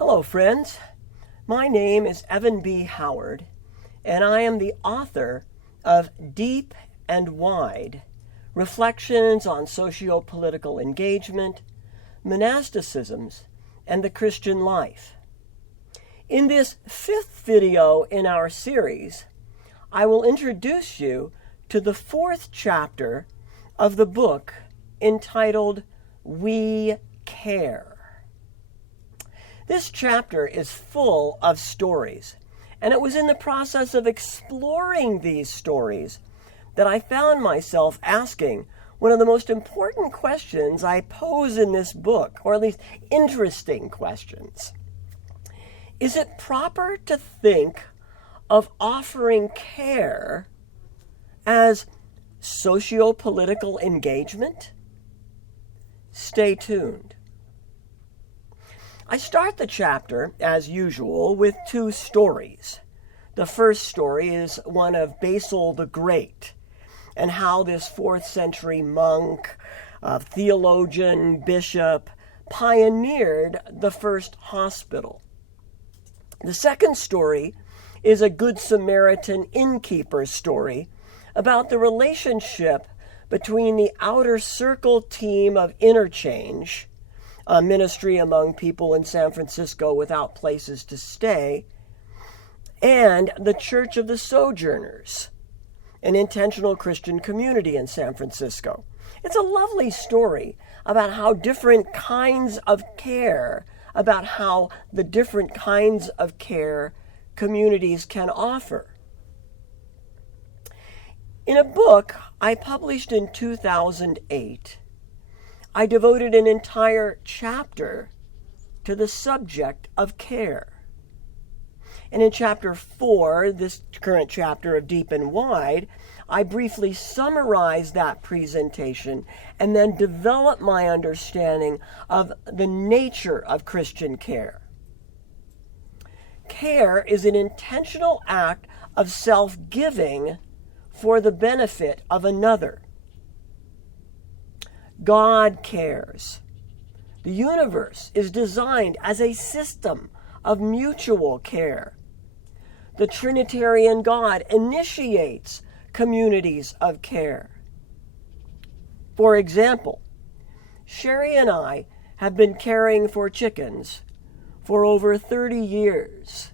Hello, friends. My name is Evan B. Howard, and I am the author of Deep and Wide, Reflections on Socio-Political Engagement, Monasticisms, and the Christian Life. In this fifth video in our series, I will introduce you to the fourth chapter of the book entitled We Care. This chapter is full of stories, and it was in the process of exploring these stories that I found myself asking one of the most important questions I pose in this book, or at least interesting questions. Is it proper to think of offering care as socio-political engagement? Stay tuned. I start the chapter, as usual, with two stories. The first story is one of Basil the Great, and how this 4th century monk, theologian, bishop, pioneered the first hospital. The second story is a Good Samaritan innkeeper story about the relationship between the Outer Circle team of Interchange, a ministry among people in San Francisco without places to stay, and the Church of the Sojourners, an intentional Christian community in San Francisco. It's a lovely story about how the different kinds of care communities can offer. In a book I published in 2008, I devoted an entire chapter to the subject of care. And in chapter 4, this current chapter of Deep and Wide, I briefly summarized that presentation and then developed my understanding of the nature of Christian care. Care is an intentional act of self-giving for the benefit of another. God cares. The universe is designed as a system of mutual care. The Trinitarian God initiates communities of care. For example, Sherry and I have been caring for chickens for over 30 years.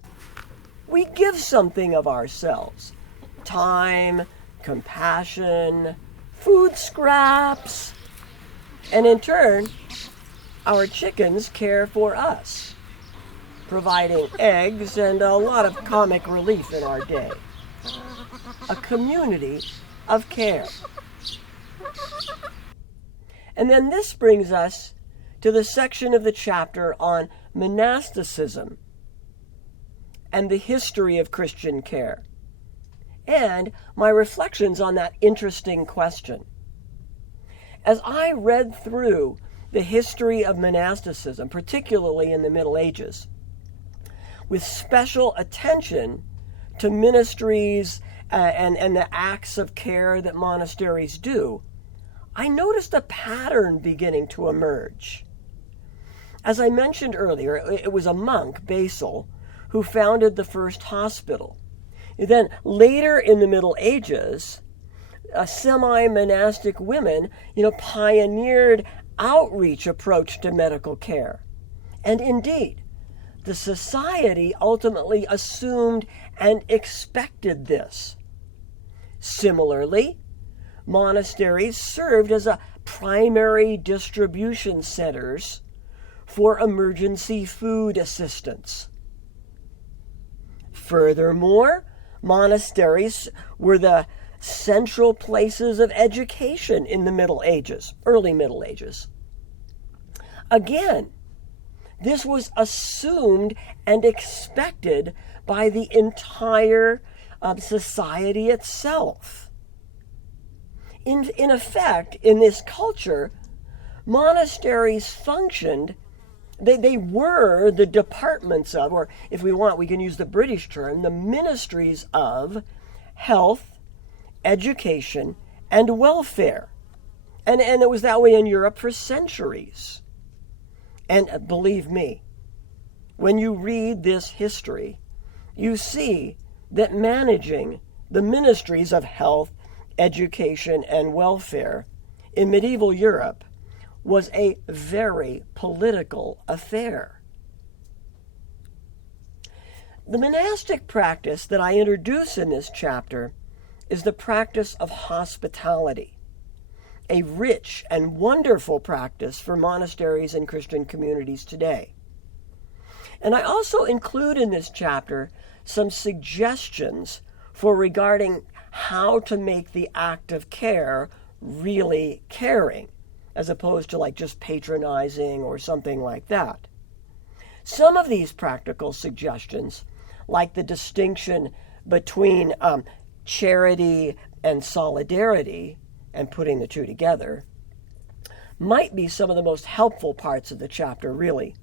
We give something of ourselves: time, compassion, food scraps, and in turn, our chickens care for us, providing eggs and a lot of comic relief in our day. A community of care. And then this brings us to the section of the chapter on monasticism and the history of Christian care, and my reflections on that interesting question. As I read through the history of monasticism, particularly in the Middle Ages, with special attention to ministries and the acts of care that monasteries do, I noticed a pattern beginning to emerge. As I mentioned earlier, it was a monk, Basil, who founded the first hospital. Then later in the Middle Ages, semi-monastic women, pioneered outreach approach to medical care. And indeed, the society ultimately assumed and expected this. Similarly, monasteries served as a primary distribution centers for emergency food assistance. Furthermore, monasteries were the central places of education in the early Middle Ages. Again, this was assumed and expected by the entire society itself. In effect, in this culture, monasteries functioned, they were the departments of, or if we want, we can use the British term, the ministries of health, education, and welfare. And it was that way in Europe for centuries. And believe me, when you read this history, you see that managing the ministries of health, education, and welfare in medieval Europe was a very political affair. The monastic practice that I introduce in this chapter is the practice of hospitality, a rich and wonderful practice for monasteries and Christian communities today. And I also include in this chapter some suggestions for regarding how to make the act of care really caring, as opposed to like just patronizing or something like that. Some of these practical suggestions, like the distinction between charity and solidarity, and putting the two together, might be some of the most helpful parts of the chapter, really.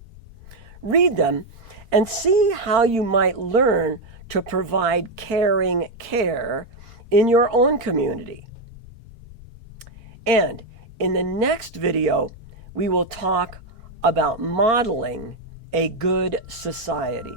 Read them and see how you might learn to provide caring care in your own community. And in the next video, we will talk about modeling a good society.